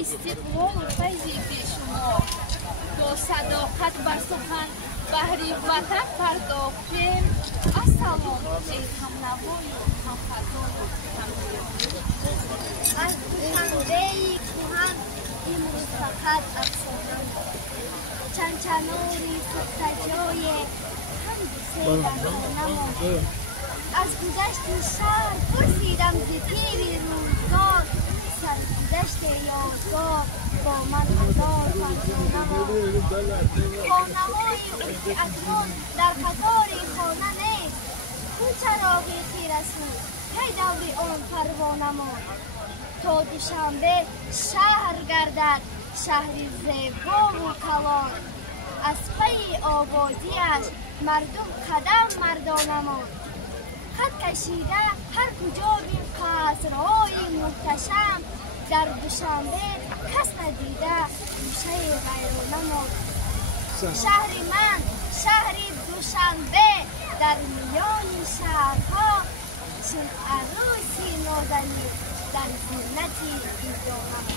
استقلال و فیض بیشمار با صداقت بر سخن بهر وطن پرداختیم. السلام ای همنوای و همفضای و همدلی. از دوشنبه‌ای کهن امروز فقط افسانه چند چناری سخت جای هم در خانه‌مان. از گذشت شهر پرسیدم ز تیر روزگار، سرگذشت یادگار با من هزار فسانه‌مان. خانه‌های او که اکنون در قطار خانه نیست، کو چراغ خیره سوز کی دور آن پروانه‌مان. تا دوشنبه شهر گردد شهری زیبا و کلان، از پی آبادیش مردم قدم مردانه‌مان. خط کشیده هر کجا بین قصرهای محتشم، در دوشنبه کس ندیده گوشه ویرانه‌مان. شهر من شهر دوشنبه در میان شهرها، چون عروسی نازنین در زینت روزنامه.